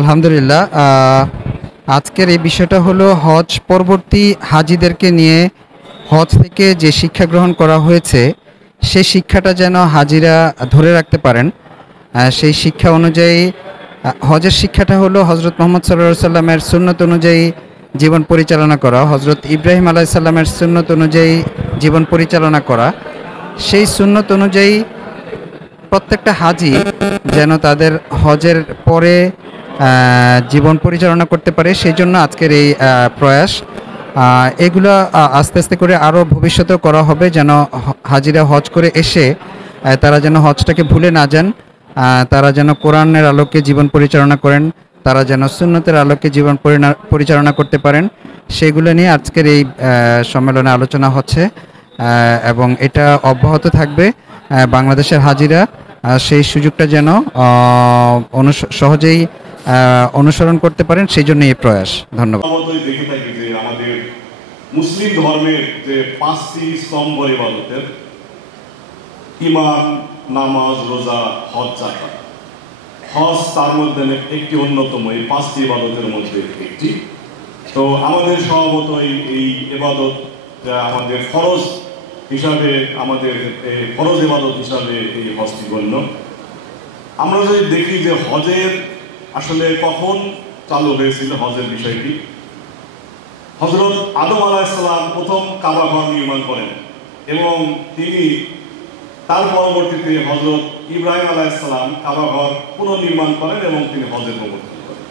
আলহামদুলিল্লাহ। আজকের এই বিষয়টা হলো হজ পরবর্তী হাজিদেরকে নিয়ে হজ থেকে যে শিক্ষা গ্রহণ করা হয়েছে সেই শিক্ষাটা যেন হাজিরা ধরে রাখতে পারেন। সেই শিক্ষা অনুযায়ী হজের শিক্ষাটা হলো হজরত মোহাম্মদ সাল্লাল্লাহু সাল্লামের সুন্নত অনুযায়ী জীবন পরিচালনা করা, হজরত ইব্রাহিম আলাইহিস সালামের সুন্নত অনুযায়ী জীবন পরিচালনা করা। সেই সুন্নত অনুযায়ী প্রত্যেকটা হাজি যেন তাদের হজের পরে জীবন পরিচালনা করতে পারে, সেই জন্য আজকের এই প্রয়াস। এগুলো আস্তে আস্তে করে আরও ভবিষ্যতেও করা হবে, যেন হাজিরা হজ করে এসে তারা যেন হজটাকে ভুলে না যান, তারা যেন কোরআনের আলোকে জীবন পরিচালনা করেন, তারা যেন সুন্নতের আলোকে জীবন পরিচালনা করতে পারেন। সেগুলো নিয়ে আজকের এই সম্মেলনে আলোচনা হচ্ছে এবং এটা অব্যাহত থাকবে। বাংলাদেশের হাজিরা সেই সুযোগটা যেন সহজেই অনুসরণ করতে পারেন, সেই জন্য এই প্রয়াস। ধন্যবাদ। দেখে থাকি যে আমাদের মুসলিম ধর্মের যে 5টি স্তম্ভ ইবাদতের ঈমান, নামাজ, রোজা, হজ, যাকাত, হজ তার মধ্যে একটি অন্যতম, এই 5টি ইবাদতের মধ্যে একটি। তো আমাদের স্বভাবতই এই ইবাদত আমাদের ফরজ হিসাবে, আমাদের ফরজ ইবাদত হিসাবে এই হজটি গণ্য। আমরা যদি দেখি যে হজের আসলে কখন চালু হয়েছিল হজের বিষয়টি, হযরত আদম আলাইহিস সালাম প্রথম কাবা ঘর নির্মাণ করেন এবং তিনি তার পরবর্তীতে হযরত ইব্রাহিম আলাইহিস সালাম কাবা ঘর পুনর্নির্মাণ করেন এবং তিনি হজের প্রবর্তন করেন।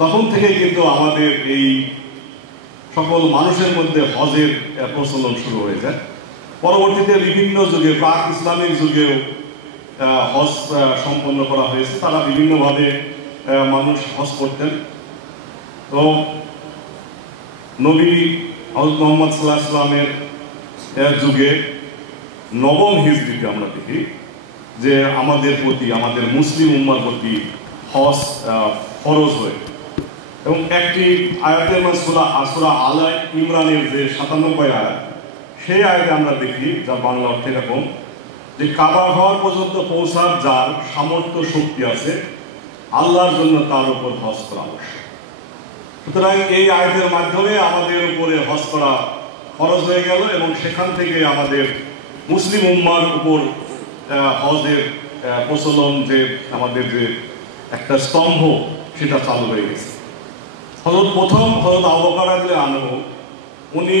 তখন থেকে কিন্তু আমাদের এই সকল মানুষের মধ্যে হজের প্রচলন শুরু হয়ে যায়। পরবর্তীতে বিভিন্ন যুগে, প্রাক ইসলামিক যুগেও হজ সম্পন্ন করা হয়েছে। তারা বিভিন্নভাবে মানুষ হজ করতেন। তো নবী হযরত মুহাম্মদ সাল্লাল্লাহু আলাইহি ওয়াসাল্লামের যুগে 9ম হিজরিতে আমরা দেখি যে আমাদের প্রতি, আমাদের মুসলিম উম্মার প্রতি হজ ফরজ হয়ে, এবং একটি আয়াতের সূরা আলে ইমরানের যে 97 আয়াত, সেই আয়াতে আমরা দেখি, যা বাংলা অর্থে এরকম যে কাবা ঘর পর্যন্ত পৌঁছার যার সামর্থ্য শক্তি আছে, আল্লাহর জন্য তার উপর হজ করা আবশ্যক। সুতরাং এই আয়াতের মাধ্যমে আমাদের উপরে হজ করা ফরজ হয়ে গেল এবং সেখান থেকে আমাদের মুসলিম উম্মার উপর হজের প্রচলন, যে আমাদের যে একটা স্তম্ভ, সেটা চালু হয়ে গেছে। প্রথম হযরত আবু বকর রাদিয়াল্লাহু আনহু, উনি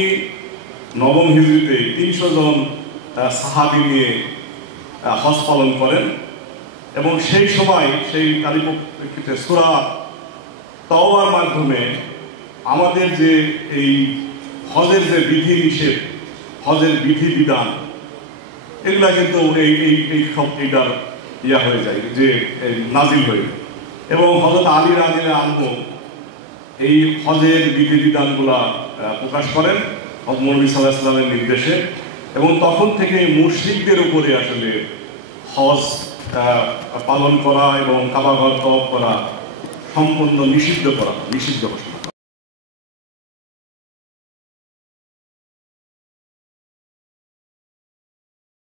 9ম হিজরিতে 300 জন সাহাবী নিয়ে হজ পালন করেন এবং সেই সময় সেই পরিপ্রেক্ষিতে সূরা তাওবার মাধ্যমে আমাদের যে এই হজের যে বিধি নিষেধ, হজের বিধি বিধান, এগুলা কিন্তু এই সব এটার হয়ে যায়, যে নাজিল হয়ে, এবং হযরত আলী রাদিয়াল্লাহু আনহু এই হজের বিধি বিধানগুলা প্রকাশ করেন নবী সাল্লাল্লাহু আলাইহি ওয়াসাল্লামের নির্দেশে। এবং তখন থেকে মুশরিকদের উপরে আসলে হজ পালন করা এবং কাবা ঘর তওয়াফ করা সম্পূর্ণ নিষিদ্ধ ঘোষণা।